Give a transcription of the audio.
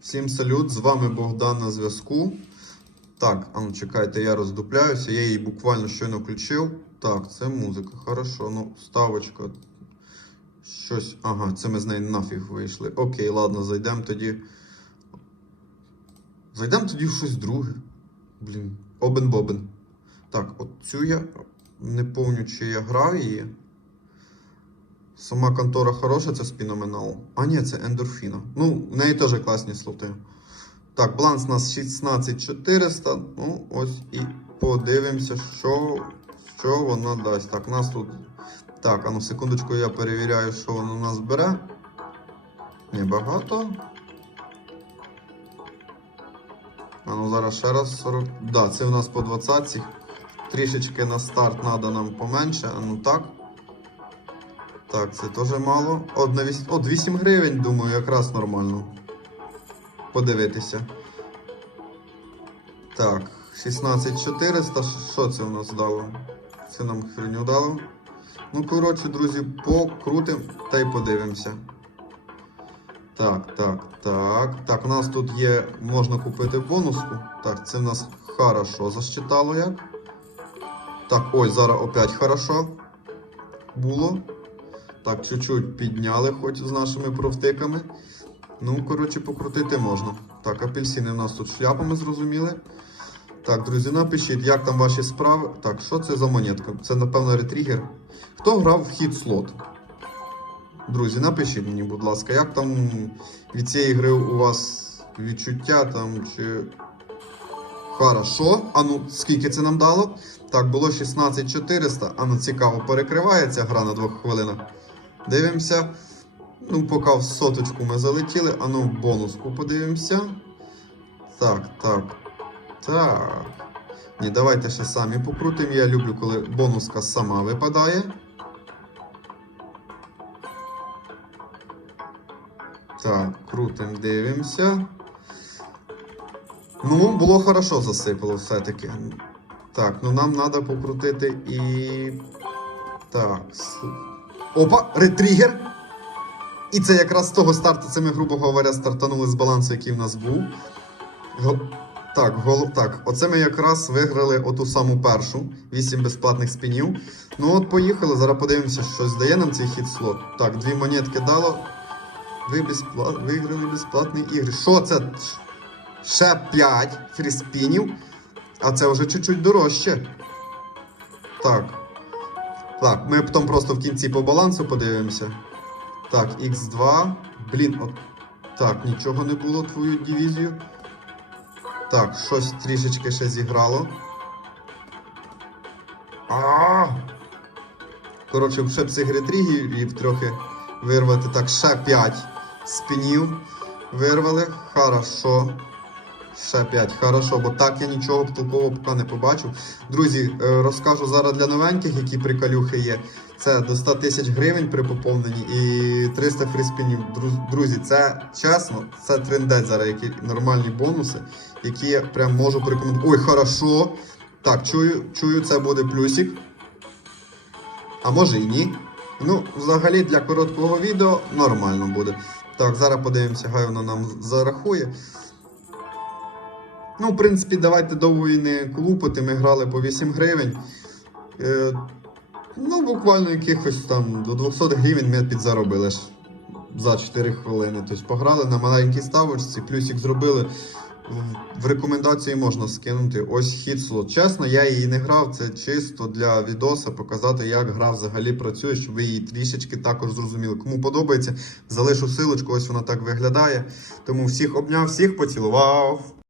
Всім салют, з вами Богдан на зв'язку. Так, а ну чекайте, я роздупляюся, я її буквально щойно включив. Так, це музика, хорошо, ну, ставочка. Щось. Ага, це ми з нею нафіг вийшли. Окей, ладно, зайдемо тоді. Зайдемо тоді в щось друге. Блін, обен-бобен. Так, от цю я не пам'ятаю, чи я грав її. Сама контора хороша, це спіноменал. А ні, це ендорфіна. Ну, в неї теж класні слоти. Так, баланс у нас 16400. Ну, ось і подивимося, що, що вона дасть. Так, у нас тут. Так, а ну секундочку, я перевіряю, що воно у нас бере. Небагато. А ну зараз ще раз 40. Да, це у нас по 20. Трішечки на старт треба нам поменше. А ну так. Так, це теж мало. От, на віс... От 8 гривень, думаю, якраз нормально. Подивитися. Так, 16400. Що це у нас дало? Це нам херню дало. Ну, коротше, друзі, покрутим та й подивимося. Так, так, так. Так, у нас тут є, можна купити бонуску. Так, це в нас хорошо засчитало як. Так, ой, зараз опять хорошо було. Так, чуть-чуть підняли, хоч з нашими провтиками. Ну, коротше, покрутити можна. Так, апельсини в нас тут шляпами зрозуміли. Так, друзі, напишіть, як там ваші справи. Так, що це за монетка? Це, напевно, ретригер. Хто грав в хід слот? Друзі, напишіть мені, будь ласка, як там від цієї гри у вас відчуття там чи. Хорошо. А ну, скільки це нам дало? Так, було 16400. А ну цікаво, перекривається гра на двох хвилинах. Дивимося. Ну, поки в соточку ми залетіли. А ну, бонуску подивимося. Так, так. Так. Ні, давайте ще самі покрутимо. Я люблю, коли бонуска сама випадає. Так, крутим, дивимося. Ну, було хорошо засипало все-таки. Так, ну нам треба покрутити і. Так. Опа, ретригер. І це якраз з того старту, це ми, грубо говоря, стартанули з балансу, який в нас був. Го- Так, голов... так, оце ми якраз виграли оту саму першу. 8 безплатних спінів. Ну от поїхали, зараз подивимося, що здає нам цей хід слот. Так, дві монетки дало. Ви безпла... виграли безплатні ігри. Що це? Ще 5 фріспінів. А це вже чуть-чуть дорожче. Так. Так, ми потім просто в кінці по балансу подивимося. Так, Х2. Блін, от. Так, нічого не було твою дивізію. Так, щось трішечки ще зіграло. А! Коротше, ще б трохи вирвати. Так, ще 5 спінів вирвали. Хорошо. Ще 5, хорошо, бо так я нічого толкового поки не побачив. Друзі, е, розкажу зараз для новеньких, які приколюхи є. Це до 100 тисяч гривень при поповненні і 300 фріспінів. Друзі, це чесно, це трендець зараз, які нормальні бонуси, які я прям можу порекомендувати. Ой, хорошо. Так, чую, чую, це буде плюсик. А може і ні. Ну, взагалі для короткого відео нормально буде. Так, зараз подивимося, хай воно нам зарахує. Ну, в принципі, давайте довго і не клупати. Ми грали по 8 гривень. Е, ну, буквально якихось там до 200 гривень ми підзаробили ж за 4 хвилини. Тобто пограли на маленькій ставочці, плюсик зробили. В- В рекомендації можна скинути ось хід слот. Чесно, я її не грав. Це чисто для відоса показати, як гра взагалі працює, щоб ви її трішечки також зрозуміли. Кому подобається, залишу силочку, ось вона так виглядає. Тому всіх обняв, всіх поцілував.